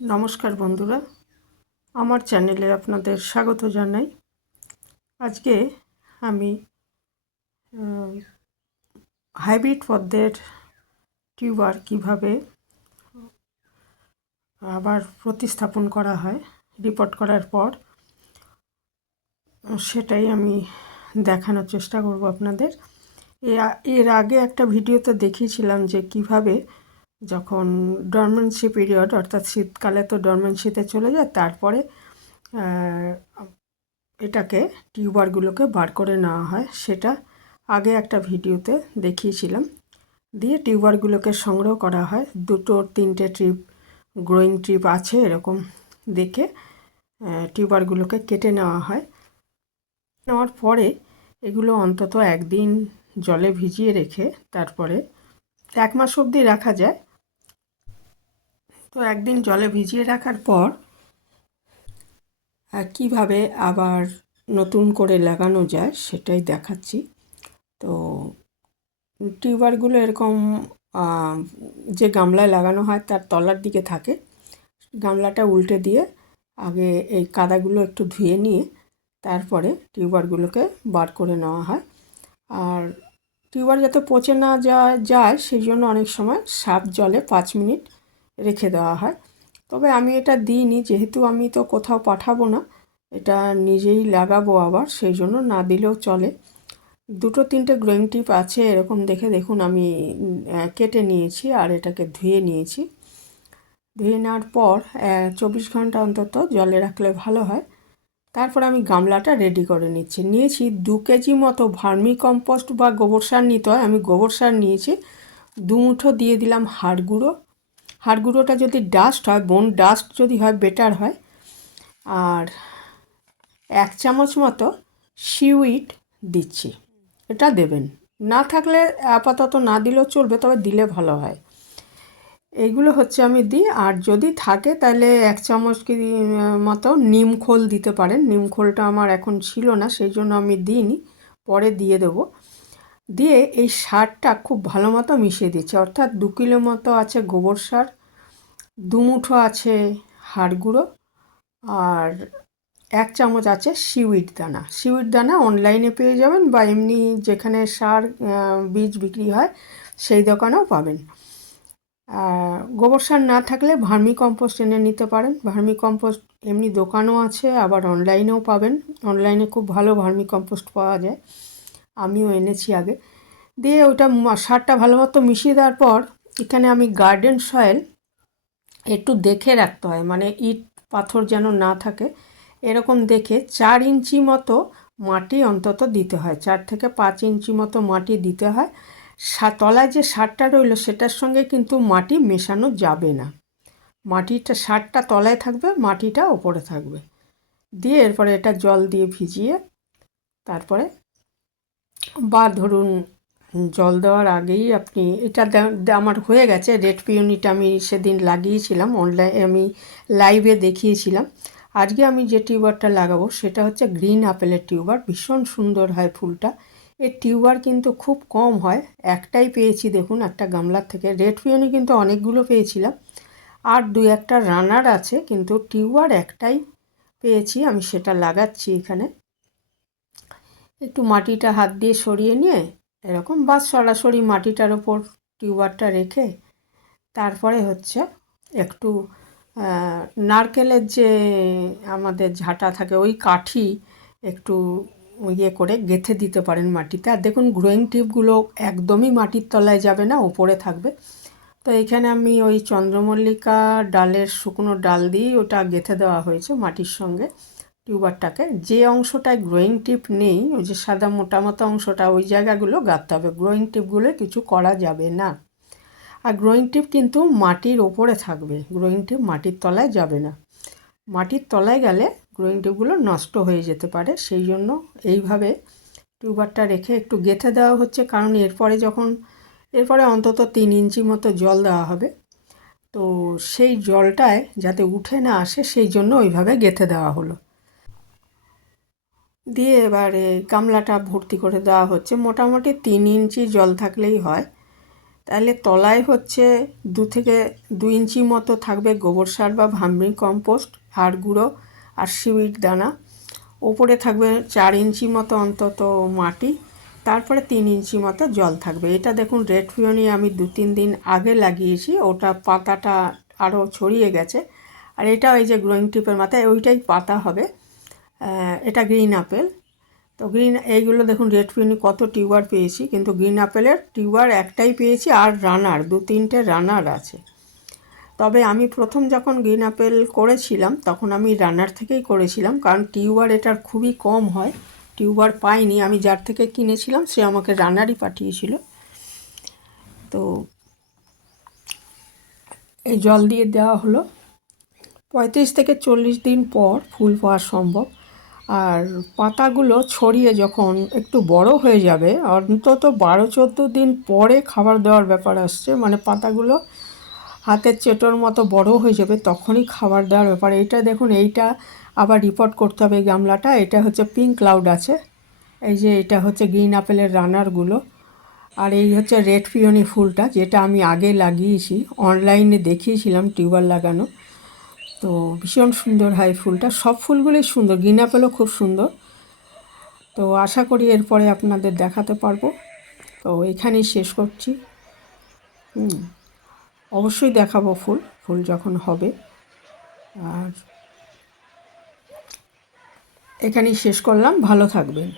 নমস্কার বন্ধুরা, আমার চ্যানেলে আপনাদের স্বাগত জানাই। আজকে আমি হাইব্রিড পদ্মের টিউবার কিভাবে আবার প্রতিস্থাপন করা হয় রিপোর্ট করার পর, সেটাই আমি দেখানোর চেষ্টা করব আপনাদের। এর আগে একটা ভিডিওতে দেখিয়েছিলাম যে কিভাবে যখন ডরমেন্সি পিরিয়ড, অর্থাৎ শীতকালে তো ডরমেন্সিতে চলে যায়, তারপরে এটাকে টিউবারগুলোকে বার করে নেওয়া হয়, সেটা আগে একটা ভিডিওতে দেখিয়েছিলাম। দিয়ে টিউবারগুলোকে সংগ্রহ করা হয়, 2-3টে ট্রিপ, গ্রোয়িং ট্রিপ আছে এরকম দেখে টিউবারগুলোকে কেটে নেওয়া হয়। নেওয়ার পরে এগুলো অন্তত একদিন জলে ভিজিয়ে রেখে তারপরে 1 মাস অবধি রাখা যায়। তো একদিন জলে ভিজিয়ে রাখার পর কিভাবে আবার নতুন করে লাগানো যায় সেটাই দেখাচ্ছি। তো টিউবারগুলো এরকম যে গামলায় লাগানো হয় তার তলার দিকে থাকে। গামলাটা উল্টে দিয়ে আগে এই কাদাগুলো একটু ধুয়ে নিয়ে তারপরে টিউবারগুলোকে বার করে নেওয়া হয়। আর টিউবার যাতে পচে না যায় সেই জন্য অনেক সময় সাফ জলে 5 মিনিট রেখে দেওয়া হয়। তবে আমি এটা দিইনি, যেহেতু আমি তো কোথাও পাঠাবো না, এটা নিজেই লাগাবো আবার, সেই জন্য না দিলেও চলে। 2-3টে গ্রোয়িং টিপ আছে এরকম দেখে, দেখুন আমি কেটে নিয়েছি আর এটাকে ধুয়ে নিয়েছি। ধুয়ে নেওয়ার পর 24 ঘন্টা অন্তত জলে রাখলে ভালো হয়। তারপর আমি গামলাটা রেডি করে নিয়েছি 2 কেজি মতো ভার্মি কম্পোস্ট বা গোবর সার নিতে হয়। আমি গোবর সার নিয়েছি, 2 মুঠো দিয়ে দিলাম হাড় গুঁড়ো। হাড় গুঁড়োটা যদি ডাস্ট হয়, বোন ডাস্ট যদি হয় বেটার হয়। আর 1 চামচ মতো সিউইড দিচ্ছি, এটা দেবেন। না থাকলে আপাতত না দিলেও চলবে, তবে দিলে ভালো হয়। এইগুলো হচ্ছে আমি দিই। আর যদি থাকে তাহলে 1 চামচ কি মতো নিম খোল দিতে পারেন। নিম খোলটা আমার এখন ছিল না, সেই জন্য আমি দিইনি, পরে দিয়ে দেবো। দিয়ে এই সারটা খুব ভালো মতো মিশিয়ে দিচ্ছি, অর্থাৎ 2 কিলো মতো আছে গোবর সার, 2 মুঠো আছে হাড় গুঁড়ো, আর 1 চামচ আছে সিউইড দানা। সিউইড দানা অনলাইনে পেয়ে যাবেন বা এমনি যেখানে সার বীজ বিক্রি হয় সেই দোকানেও পাবেন। গোবর সার না থাকলে ভার্মি কম্পোস্ট এনে নিতে পারেন। ভার্মি কম্পোস্ট এমনি দোকানও আছে, আবার অনলাইনেও পাবেন। অনলাইনে খুব ভালো ভার্মি কম্পোস্ট পাওয়া যায়, আমিও এনেছি আগে। দিয়ে ওটা সারটা ভালো মতো মিশিয়ে দেওয়ার পর এখানে আমি গার্ডেন সয়েল একটু দেখে রাখতে হয়, মানে ইট পাথর যেন না থাকে, এরকম দেখে 4 ইঞ্চি মতো মাটি অন্তত দিতে হয়। 4 থেকে 5 ইঞ্চি মতো মাটি দিতে হয়। তলায় যে সারটা রইল সেটার সঙ্গে কিন্তু মাটি মেশানো যাবে না। মাটিটা, সারটা তলায় থাকবে, মাটিটা ওপরে থাকবে। দিয়ে এরপরে এটা জল দিয়ে ভিজিয়ে তারপরে, বা ধরুন জল দেওয়ার আগেই আপনি এটা আমার হয়ে গেছে। রেড পিওনিট আমি সেদিন লাগিয়েছিলাম, অনলাইনে আমি লাইভে দেখিয়েছিলাম। আজকে আমি যে টিউবারটা লাগাবো সেটা হচ্ছে গ্রিন আপেলের টিউবার। ভীষণ সুন্দর হয় ফুলটা। এর টিউবার কিন্তু খুব কম হয়, একটাই পেয়েছি দেখুন একটা গামলার থেকে। রেড পিওনি কিন্তু অনেকগুলো পেয়েছিলাম, আর 2-1টা রানার আছে, কিন্তু টিউবার একটাই পেয়েছি। আমি সেটা লাগাচ্ছি এখানে। একটু মাটিটা হাত দিয়ে সরিয়ে নিয়ে এরকম, বা সরাসরি মাটিটার ওপর টিউবারটা রেখে তারপরে হচ্ছে একটু নারকেলের যে আমাদের ঝাঁটা থাকে ওই কাঠি একটু ইয়ে করে গেঁথে দিতে পারেন মাটিতে। আর দেখুন গ্রোয়িং টিউবগুলো একদমই মাটির তলায় যাবে না, উপরে থাকবে। তো এখানে আমি ওই চন্দ্রমল্লিকা ডালের শুকনো ডাল দিয়েই ওটা গেঁথে দেওয়া হয়েছে মাটির সঙ্গে টিউবারটাকে। যে অংশটায় গ্রোয়িং টিপ নেই, ওই যে সাদা মোটা মতো অংশটা, ওই জায়গাগুলো গাঁথতে হবে। গ্রোয়িং টিপগুলো কিছু করা যাবে না। আর গ্রোয়িং টিপ কিন্তু মাটির ওপরে থাকবে, গ্রোয়িং টিপ মাটির তলায় যাবে না। মাটির তলায় গেলে গ্রোয়িং টিপগুলো নষ্ট হয়ে যেতে পারে, সেই জন্য এইভাবে টিউবারটা রেখে একটু গেঁথে দেওয়া হচ্ছে। কারণ এরপরে অন্তত 3 ইঞ্চি মতো জল দেওয়া হবে, তো সেই জলটায় যাতে উঠে না আসে সেই জন্য ওইভাবে গেঁথে দেওয়া হলো। দিয়ে এবারে গামলাটা ভর্তি করে দেওয়া হচ্ছে। মোটামুটি 3 ইঞ্চি জল থাকলেই হয়। তাহলে তলায় হচ্ছে 2 থেকে 2 ইঞ্চি মতো থাকবে গোবর সার বা ভার্মি কম্পোস্ট, হাড় গুঁড়ো আর সিউইড দানা। ওপরে থাকবে 4 ইঞ্চি মতো অন্তত মাটি, তারপরে 3 ইঞ্চি মতো জল থাকবে। এটা দেখুন রেড পিওনি আমি 2-3 দিন আগে লাগিয়েছি, ওটা পাতাটা আরও ছড়িয়ে গেছে। আর এটা ওই যে গ্রোয়িং টিপের মাথায় ওইটাই পাতা হবে। এটা গ্রিন আপেল। তো এইগুলো দেখুন রেড পিওনি কত টিউবার পেয়েছি, কিন্তু গ্রিন আপেলের টিউবার একটাই পেয়েছি, আর রানার 2-3টে রানার আছে। তবে আমি প্রথম যখন গ্রিন আপেল করেছিলাম তখন আমি রানার থেকেই করেছিলাম, কারণ টিউবার এটার খুবই কম হয়, টিউবার পাইনি। আমি যার থেকে কিনেছিলাম সে আমাকে রানারই পাঠিয়েছিল। তো এই জল দিয়ে দেওয়া হলো। 35 থেকে 40 দিন পর ফুল পাওয়া সম্ভব। আর পাতাগুলো ছড়িয়ে যখন একটু বড় হয়ে যাবে, অন্তত 12-14 দিন পরে খাবার দেওয়ার ব্যাপার আসছে, মানে পাতাগুলো হাতের চেটোর মতো বড় হয়ে যাবে, তখনই খাবার দেওয়ার ব্যাপার। এইটা দেখুন, এইটা আবার রিপোর্ট করতে হবে। গামলাটা এটা হচ্ছে পিঙ্ক ক্লাউড আছে, এই যে এটা হচ্ছে গ্রিন আপেলের রানারগুলো, আর এই হচ্ছে রেড পিওনি ফুলটা, যেটা আমি আগে লাগিয়েছি, অনলাইনে দেখিয়েছিলাম টিউবার লাগানো। তো ভীষণ সুন্দর হয় ফুলটা, সব ফুলগুলোই সুন্দর, গ্রিন আপেলও খুব সুন্দর। তো আশা করি এরপরে আপনাদের দেখাতে পারবো। তো এখানেই শেষ করছি। অবশ্যই দেখাবো ফুল যখন হবে। আর এখানেই শেষ করলাম, ভালো থাকবেন।